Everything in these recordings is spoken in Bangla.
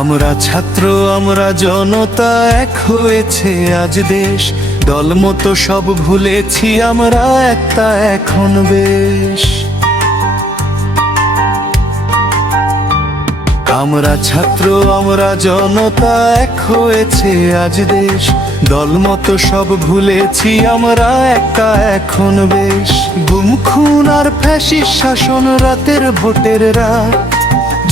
আমরা ছাত্র আমরা জনতা এক হয়েছে আজ দেশ, দলমত সব ভুলেছি আমরা একটা এখন বেশ। আমরা ছাত্র আমরা জনতা এক হয়েছে আজ দেশ, দলমত সব ভুলেছি আমরা একটা এখন বেশ। গুম খুন আর ফ্যাসিস্ট শাসন, রাতের ভোটের রাত,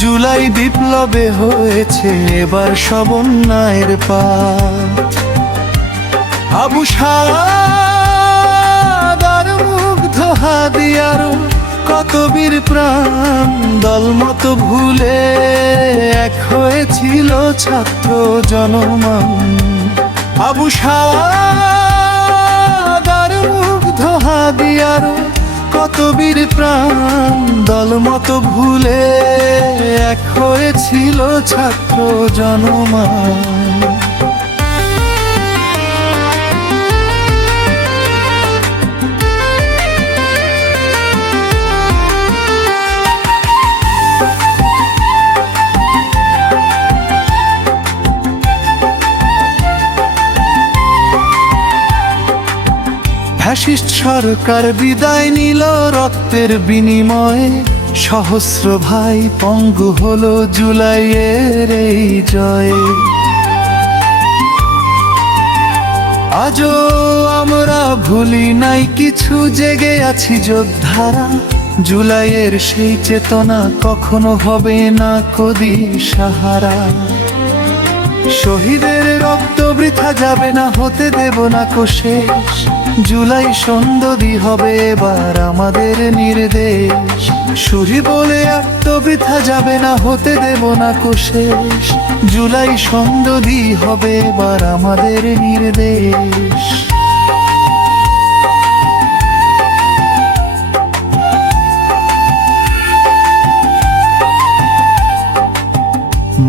জুলাই বিপ্লবে হয়েছে এবার সব অন্যায়ের পাত। আবু সাদ আর মুগ্ধ হাদিয়ার কত বীর প্রাণ, দলমত ভুলে এক হয়েছিল ছাত্র জনমন। আবু সাদ আর মুগ্ধ হাদিয়ার কত বীর প্রাণ, দলমত ভুলে এক হয়েছিল ছাত্র জনমন। ফ্যাসিস্ট সরকার বিদায় নিল রক্তের বিনিময়ে, সহস্র ভাই পঙ্গু হলো জুলাইয়ের এই জয়ে। আজও আমরা ভুলি নাই কিছু, জেগে আছি যোদ্ধারা। জুলাইয়ের সেই চেতনা কখনো হবে না কদি সাহারা। শহীদের রক্ত বৃথা যাবে না, হতে দেব না কো শেষ। জুলাই সন্ধ্যি হবে এবার আমাদের নির্দেশ। সুরি বলে আত্ম বৃথা যাবে না, হতে দেব না কো শেষ। জুলাই সন্ধ্যি হবে এবার আমাদের নির্দেশ।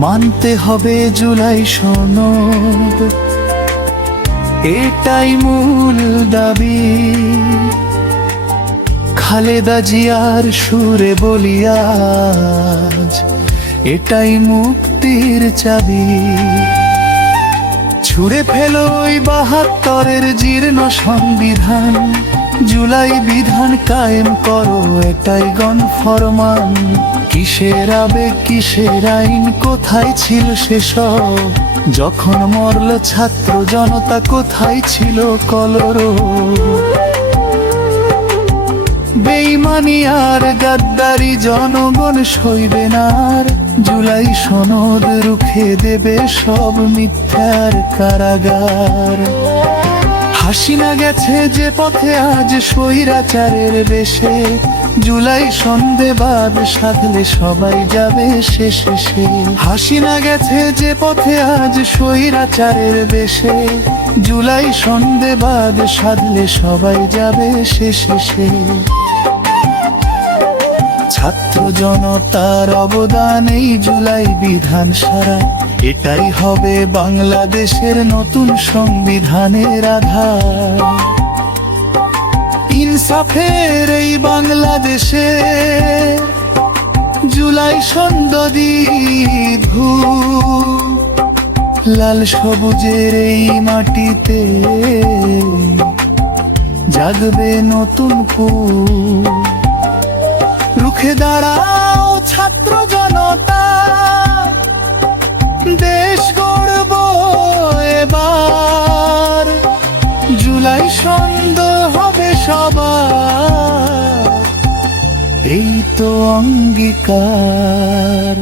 মানতে হবে জুলাই সনদ, এটাই মূল দাবি। খালেদা জিয়ার সুরে বলি আজ, এটাই মুক্তির চাবি। ছুঁড়ে ফেলো ওই ৭২-এর জীর্ণ সংবিধান, জুলাই বিধান কায়েম করো এটাই গণফরমান। কিসের আবেগ কিসের আইন, কোথায় ছিল সেসব যখন মরল ছাত্র জনতা, কোথায় ছিল কলরব। বেঈমানি আর গাদ্দারি জনগণ সইবে না আর, জুলাই সনদ রুখে দেবে সব মিথ্যার কারাগার। হাসিনা গেছে যে পথে আজ স্বৈরাচারের বেশে, জুলাই সন্দেহবাদ সাধলে সবাই যাবে শেষে সে। হাসিনা গেছে যে পথে আজ স্বৈরাচারের বেশে, জুলাই সন্দেহবাদ সাধলে সবাই যাবে শেষে সে। ছাত্র জনতার অবদান এই জুলাই বিধান সারা, এটাই হবে বাংলাদেশের নতুন সংবিধানের আধার। ইনসাফের এই বাংলাদেশে জুলাই সন্ধ্যি ধু, লাল সবুজের এই মাটিতে জাগবে নতুন ফুল। রুখে দাঁড়াও ছাত্র জনতা, দেশ গড়ব এবার। জুলাই সন্ধ্যা হবে সবার, এই তো অঙ্গীকার।